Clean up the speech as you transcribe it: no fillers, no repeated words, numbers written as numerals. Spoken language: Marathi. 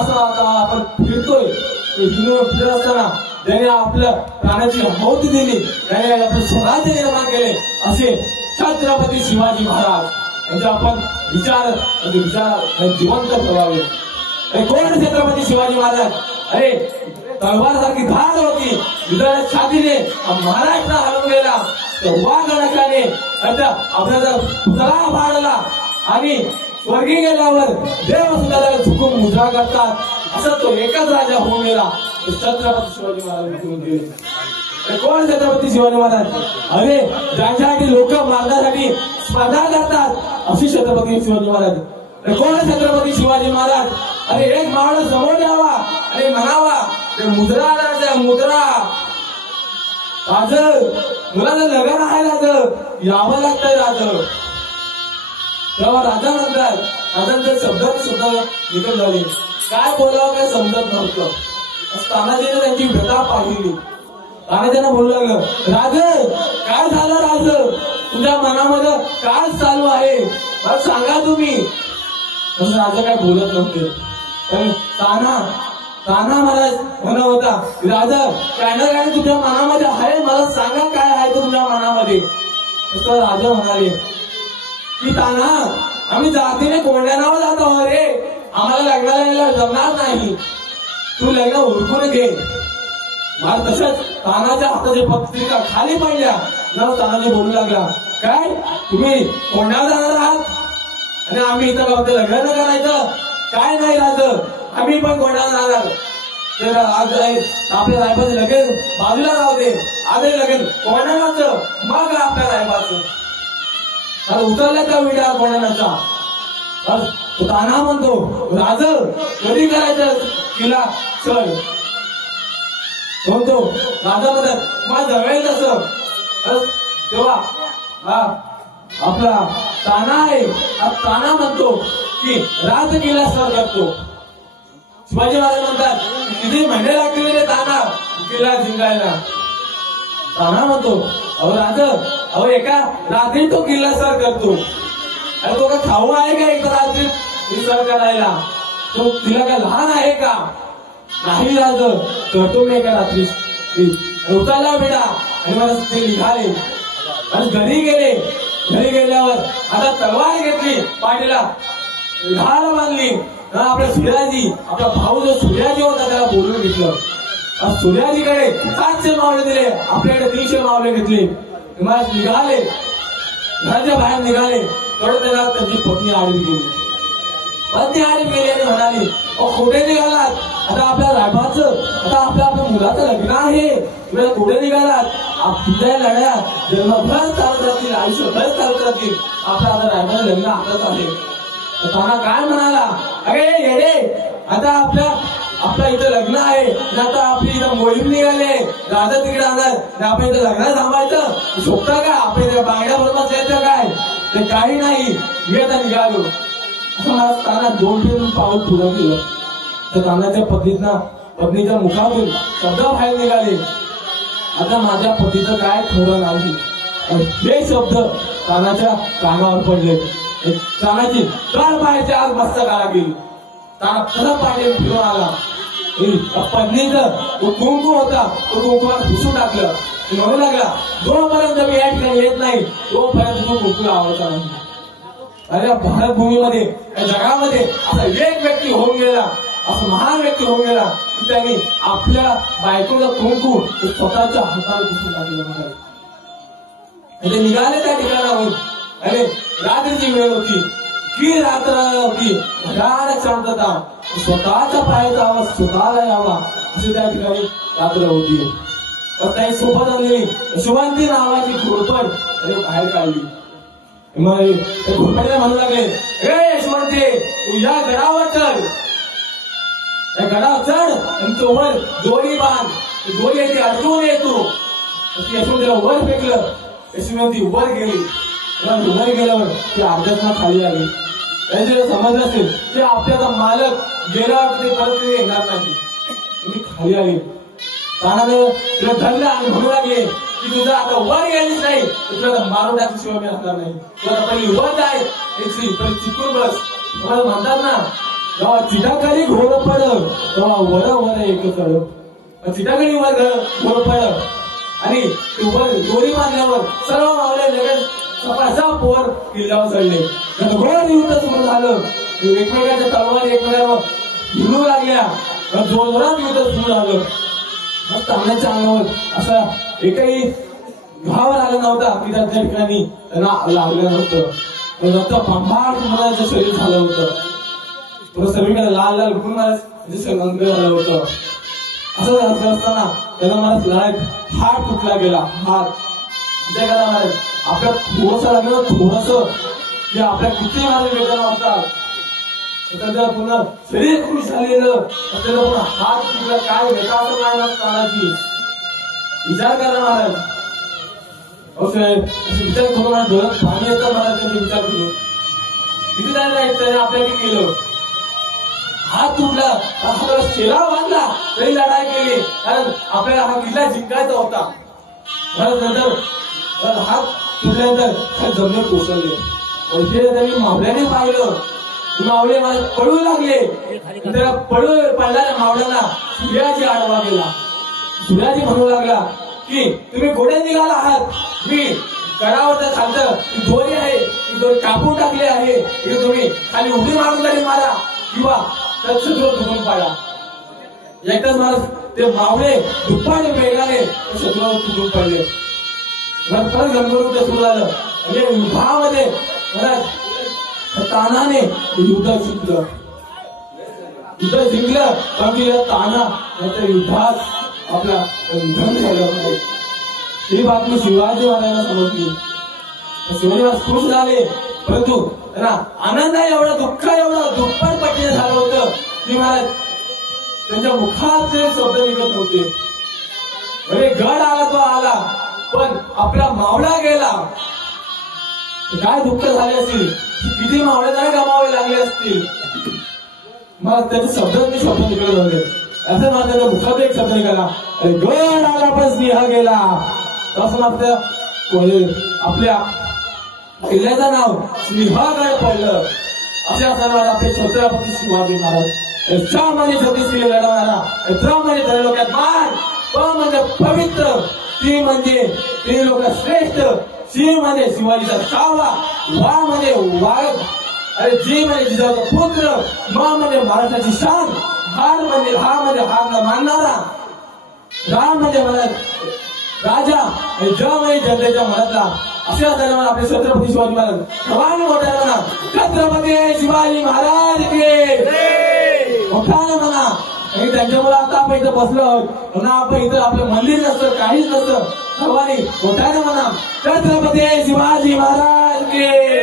असं आता आपण फिरतोय, फिरत असताना त्याने आपल्या प्राणाची आहुती दिली, त्याने आपले स्वराज्य निर्माण केले असे छत्रपती शिवाजी महाराज यांचे आपण विचार जिवंत ठेवावे. कोण छत्रपती शिवाजी महाराज? अरे तलवार सारखी धाड होती, विदर्भ छातीने महाराष्ट्र हलवून गेला. तेव्हा गणकाने आपल्याला पुतळा पाडला आणि स्वर्गी गेल्यावर देव सुद्धा त्याला झुकून मुद्रा करतात. असं तो एकच राजा होऊन गेला, छत्रपती शिवाजी महाराज होऊन गेले. कोण छत्रपती शिवाजी महाराज? अरे ज्यांच्यासाठी लोक मारण्यासाठी स्पर्धा करतात अशी छत्रपती शिवाजी महाराज. कोण छत्रपती शिवाजी महाराज? अरे एक माणूस समोर यावा आणि म्हणावा मुद्रा राजा मुद्रा राज, मुलाचं लग्न आहे राज, यावं लागतंय राज. तेव्हा राजा म्हणतात, राजांचे शब्द सुद्धा निकट झाले, काय बोलावं काय समजत नव्हतं. तानाजीने त्यांची व्यथा पाहिली. तानाजींना बोलू लागलं, राज काय झालं राज, तुझ्या मनामध्ये काय चालू आहे मला सांगा तुम्ही. तसं राजा काय बोलत नव्हते. ताना महाराज म्हणत होता, राजा काय ना काय तुझ्या मनामध्ये आहे, मला सांगा काय आहे तुझ्या मनामध्ये. तसं राजा म्हणाले की ताना आम्ही जातीने कोणत्या नावं जातो रे, आम्हाला लग्नाला जमणार नाही, तू लग्न उरकून घे. मला तसंच तानाच्या हाताची पत्रिका खाली पडल्या ना. तानाजी बोलू लागला, काय तुम्ही कोंडावर जाणार आहात आणि आम्ही इथं फक्त लग्न न करायचं? काय नाही राज, आम्ही पण कोंडावर जाणार. तर आज आपल्या रायबाचं लगेच बाजूला राहू दे, आधी लगेच कोंडाचं मग आपल्या रायबाचं. उतरल्या त्या विड्या कोंडाचा. ताना म्हणतो, राज कधी करायचं किल्ला चल. म्हणतो राजा म्हणतात मला जमेल तसं. तेव्हा आपला ताना आहे, ताना म्हणतो की राज किल्ला सर करतो. शिवाजी महाराज म्हणतात किती महिने लागतील रे ताना किल्ला जिंकायला. ताना म्हणतो अहो राज, अहो एका रात्री तो किल्ला सर करतो. अरे तो का खाऊ आहे का एक रात्री सर करायला? तो तिला काय लहान आहे का? नाही राज, करतो मी एका रात्री. उतरला बेटा आणि मला ते निघाले आणि घरी गेले. घरी गेल्यावर आता तलवार घेतली, पाठीला ढाल बांधली. आपल्या सूर्याजी, आपला भाऊ जो सूर्याजी होता त्याला बोलून घेतलं. सूर्याजीकडे 700 मावळे दिले, आपल्याकडे 300 मावळे घेतले. निघाले, घराच्या बाहेर निघाले. तेवढं त्याला त्यांची पत्नी आडवी गेली. पत्नी आडवी गेली आणि म्हणाली, कुठे निघालात? आता आपल्या रायबाचं, आता आपल्या मुलाचं लग्न आहे, तुम्हाला कुठे निघालात? तुझ्या लढ्या जन्मभर चालत राहतील, आयुष्यभर चालत राहतील. आपल्या आता रायबाचं लग्न आताच आहे. ताना काय म्हणाला, अरे येडे, आता आपल्या इथं लग्न आहे, आता आपली इथं मोहीम निघाले, राजा तिकडे आणणार, आपण इथं लग्न थांबायचं शोभता का? आपण इथे बांगड्या बरोबर यायचं काय? ते काही नाही, मी आता निघालो. असं मला ताना 2-3 पाऊल पुढं केलं. तर तानाच्या पत्नीच्या मुखातून शब्द बाहेर निघाले, आता माझ्या पतीचं काय खरं नाही. हे शब्द तानाच्या कानावर पडले. तानाची तर बाहेरच्या आग मस्तकाला गेली. ताना परत पाणी फिरून आला. पत्नीचं तो कुंकू होता, तो कुंकुमाला घुसून टाकलं. म्हणू लागला, जोपर्यंत मी या ठिकाणी येत नाही तोपर्यंत तो कुंकू लावायचा नाही. अरे भारत भूमीमध्ये, या जगामध्ये असा एक व्यक्ती होऊन गेला, असं महान व्यक्ती होऊन गेला की त्यांनी आपल्या बायकोचं कुंकू स्वतःच्या हाताने घुसून टाकलं. ते निघाले त्या ठिकाणाहून. अरे रात्रीची वेळ होती, की रात्र होती, भयानक शांतता, स्वतःच्या पायाचा आवाज स्वतःला यावा अशी त्या ठिकाणी रात्र होती. तर त्याही सोबत आलेली यशवंती नावाची घोरपड बाहेर काढली. मग घोरपडीला म्हणू लागले, हे यशवंती, तू या गडावर चढ, या गडावर चढ आणि तो वर दोरी बांध, दोरी येते अडकून येतो. यशवंतीला वर फेकलं. यशवंती वर गेली. वर गेल्यावर ती अर्ध्यातनं खाली आली. त्यांनी समजलं असेल की आपल्याचा मालक गेल्यावर ते परत येणार नाही. तुम्ही खाली आली. तानाने तिला धरलं आणि म्हणू लागले की तुझं आता वर गेलीच नाही तर तुला मारून टाकल्याशिवाय मी राहणार नाही. तुला पहिली वर जाय, पहिले चिकून बस. तुम्हाला म्हणतात ना, जेव्हा चिटाखाली घोर पड तेव्हा वर वर एक चढ चिटाखाली वर घोर पड आणि दोरी बांधल्यावर सर्व मावळे लगेच सपासाप वर किल्ल्यावर चढले. घोर युद्ध सुरू झालं. एकमेकांच्या तलवारी एकमेकांवर झुलू लागल्या. जोरजोरात युद्ध सुरू झालं. तांब्याच्या अंगावर असा एकही घाव आला नव्हता की त्या ठिकाणी त्यांना लागलं नव्हतं. रक्त पांभाट मुलाचं शरीर झालं होतं. सर्वीकडे लाल लाल गुण रंग झालं होतं. असं असताना त्यांना मला लढाईत हात तुटला गेला. हात म्हणजे काय महाराज आपल्या थोडंसं लागलं थोडस की आपल्या किती माझे वेदना होतात. त्याच्या पुन्हा शरीर खुश झालेलं त्याला पुन्हा हात तुटला काय व्यथा असं नाही कानाची विचार करा महाराज. विचार करून मला डोळ्यात पाणी येतं महाराज. त्यांचे विचार करून किती त्याने आपल्याकडे केलं. हात तुटला आपल्याला शेला बांधला तरी लढाई केली कारण आपल्याला हा किल्ला जिंकायचा होता. नंतर हात तुटल्यानंतर जमिनीत कोसळले. त्यांनी मावल्याने पाहिलं. मावळे पळू लागले. त्याला पडणाऱ्या मावळ्यांना सूर्याजी आडवा गेला. सूर्याजी म्हणू लागला की तुम्ही घोडे निघाला आहात. मी गडावर खालचं दोरी आहे ती दोरी कापून टाकली आहे. तुम्ही खाली उडी मारून तरी मारा किंवा त्यात शत्रू तुटून पाडा. एकदाच महाराज ते मावळे दुप्पट वेगाने शत्रूवर तुटून पडले. परत गणगोर सुरू झालं. म्हणजे युद्धामध्ये महाराज तानाने युद्ध जिंकलं. युद्ध जिंकलं कारण की ताना त्याच्या युद्धात आपला निधन झालं. ही बातमी शिवाजी महाराजांना समजली. शिवाजी महाराज खुश झाले परंतु त्यांना आनंद एवढा दुःख एवढं दुप्पट पटीने झालं होतं की महाराज त्यांच्या मुखाचे शब्द निघत नव्हते. म्हणजे गड आला तो आला पण आपला मावळा गेला. काय दुःख झाले असतील. किती मावळे जरा गमावे लागले असतील. मग त्याचे शब्द निघत होते. असं मला त्याच्या मुखात एक शब्द निघाला गड आला पण सिंह गेला. असं मात्र आपल्या किल्ल्याचं नाव सिंहगड पडलं. असे असताना आपले छत्रपती शिवाजी महाराज याच्यामध्ये 36 किल्ले लढवणारा याच्यामध्ये त्रैलोक्यात मान प म्हणजे पवित्र ती म्हणजे त्रिलोक श्रेष्ठ शिव म्हणजे शिवाजीचा सावा वा म्हणजे वाघ अरे जी म्हणजे जिजाऊचा पुत्र म म्हणजे महाराष्ट्राची शान हार म्हणजे हार न मानणारा राम म्हणजे म्हणत राजा आणि ज म्हणजे जनतेच्या मनातला. असे असताना मला आपले छत्रपती शिवाजी महाराज सर्वांनी मोठ्या म्हणा छत्रपती शिवाजी महाराज के मोठ्याने म्हणा. आणि त्यांच्यामुळे आता आपण इथं बसलो आहोत. म्हणा आपण इथं आपलं मंदिर नसतं काहीच नसतं. सर्वांनी मोठ्याने म्हणा छत्रपती शिवाजी महाराज के